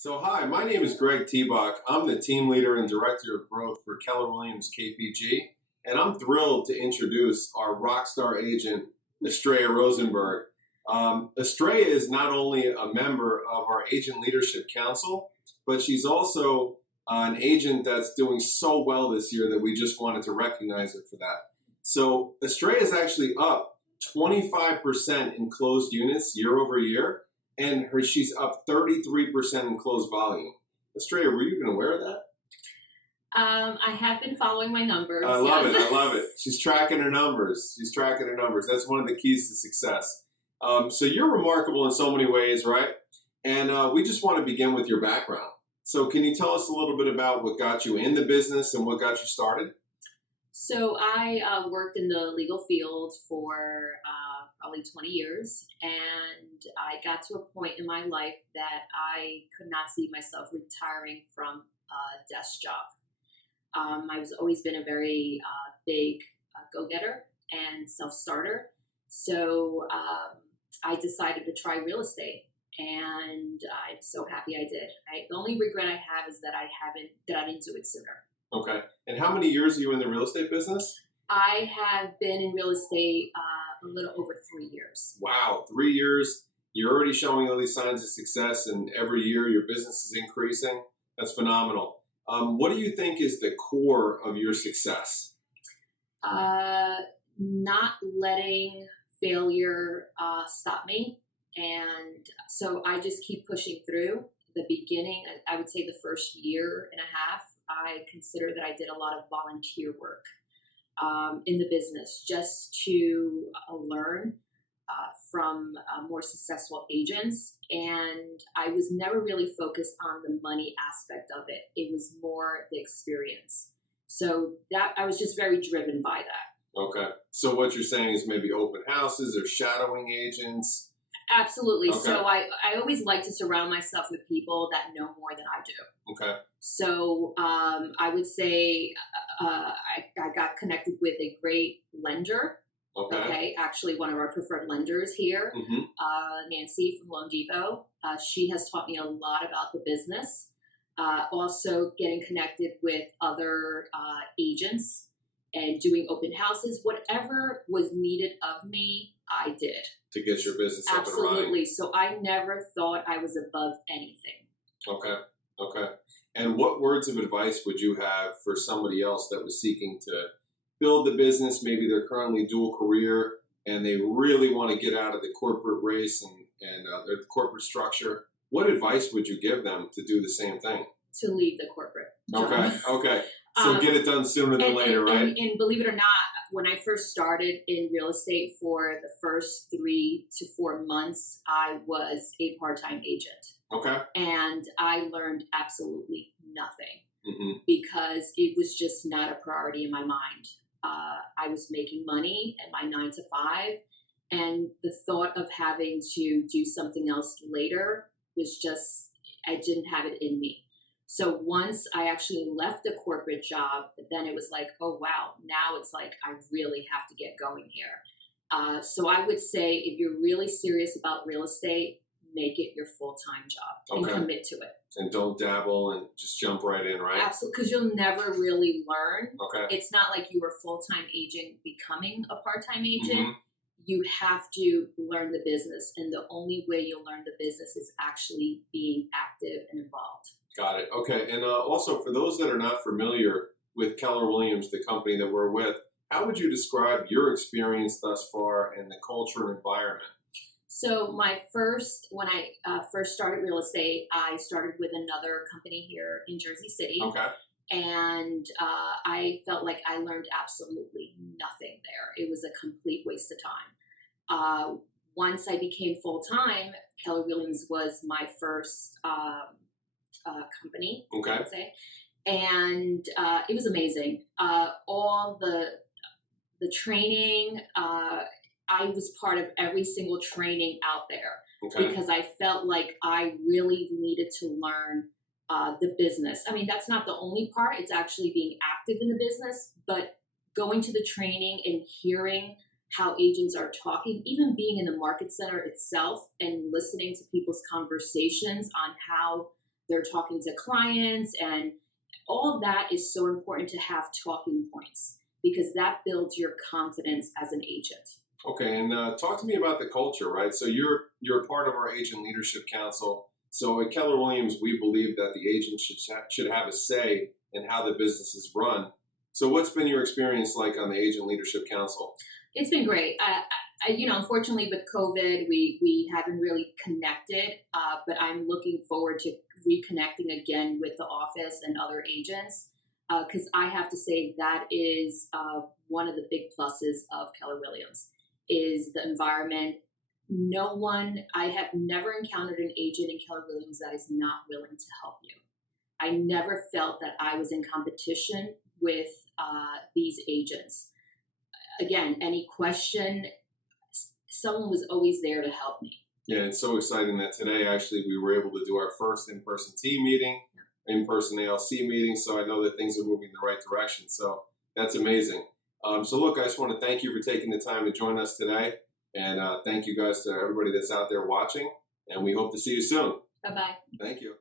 So hi, my name is Greg Tibok. I'm the Team Leader and Director of Growth for Keller Williams KPG, and I'm thrilled to introduce our rockstar agent, Estrella Rosenberg. Estrella is not only a member of our Agent Leadership Council, but she's also an agent that's doing so well this year that we just wanted to recognize her for that. So Estrella is actually up 25% in closed units year over year, and she's up 33% in closed volume. Estrella, were you even aware of that? I have been following my numbers. I love it. I love it. She's tracking her numbers. That's one of the keys to success. So you're remarkable in so many ways, right? And we just want to begin with your background. So can you tell us a little bit about what got you in the business and what got you started? So I worked in the legal field for probably 20 years, and I got to a point in my life that I could not see myself retiring from a desk job. I've always been a very big go-getter and self-starter, so I decided to try real estate, and I'm so happy I did. The only regret I have is that I didn't do it sooner. Okay. And how many years are you in the real estate business? I have been in real estate a little over 3 years. Wow, 3 years. You're already showing all these signs of success, and every year your business is increasing. That's phenomenal. What do you think is the core of your success? Not letting failure stop me. And so I just keep pushing through. The beginning, I would say the first year and a half, I consider that I did a lot of volunteer work in the business just to learn from more successful agents. And I was never really focused on the money aspect of it. It was more the experience. So that I was just very driven by that. Okay. So what you're saying is maybe open houses or shadowing agents? Absolutely. Okay. So I always like to surround myself with people that know more than I do. Okay. So I would say I got connected with a great lender. Okay. Actually, one of our preferred lenders here, Nancy from Loan Depot. She has taught me a lot about the business. Also getting connected with other agents and doing open houses. Whatever was needed of me, I did. To get your business up and running. Absolutely. So I never thought I was above anything. Okay. Okay. And what words of advice would you have for somebody else that was seeking to build the business? Maybe they're currently dual career and they really want to get out of the corporate race and the corporate structure. What advice would you give them to do the same thing? To leave the corporate job. Okay. Okay. So get it done sooner than later, right? And believe it or not, when I first started in real estate for the first 3 to 4 months, I was a part-time agent. Okay. And I learned absolutely nothing because it was just not a priority in my mind. I was making money at my 9 to 5, and the thought of having to do something else later was just, I didn't have it in me. So once I actually left the corporate job, then it was like, oh, wow, now it's like I really have to get going here. So I would say if you're really serious about real estate, make it your full-time job and commit to it. And don't dabble and just jump right in, right? Absolutely, because you'll never really learn. Okay. It's not like you were a full-time agent becoming a part-time agent. You have to learn the business, and the only way you'll learn the business is actually being active and involved. Got it. Okay. And also, for those that are not familiar with Keller Williams, the company that we're with, how would you describe your experience thus far in the culture and environment? So when I first started real estate, I started with another company here in Jersey City. Okay. And I felt like I learned absolutely nothing there. It was a complete waste of time. Once I became full-time, Keller Williams was my first company, okay. I would say. And it was amazing. All the training, I was part of every single training out there because I felt like I really needed to learn the business. I mean, that's not the only part. It's actually being active in the business, but going to the training and hearing how agents are talking, even being in the market center itself and listening to people's conversations on how they're talking to clients, and all of that is so important to have talking points because that builds your confidence as an agent. Okay, and talk to me about the culture, right? So you're a part of our Agent Leadership Council. So at Keller Williams, we believe that the agent should have a say in how the business is run. So what's been your experience like on the Agent Leadership Council? It's been great. Unfortunately with COVID, we haven't really connected, but I'm looking forward to reconnecting again with the office and other agents because I have to say that is one of the big pluses of Keller Williams is the environment. I have never encountered an agent in Keller Williams that is not willing to help you. I never felt that I was in competition with these agents. Again, any question, someone was always there to help me. Yeah, it's so exciting that today actually we were able to do our first in-person team meeting, in-person ALC meeting, so I know that things are moving in the right direction. So that's amazing. So look, I just want to thank you for taking the time to join us today, and thank you guys to everybody that's out there watching, and we hope to see you soon. Bye-bye. Thank you.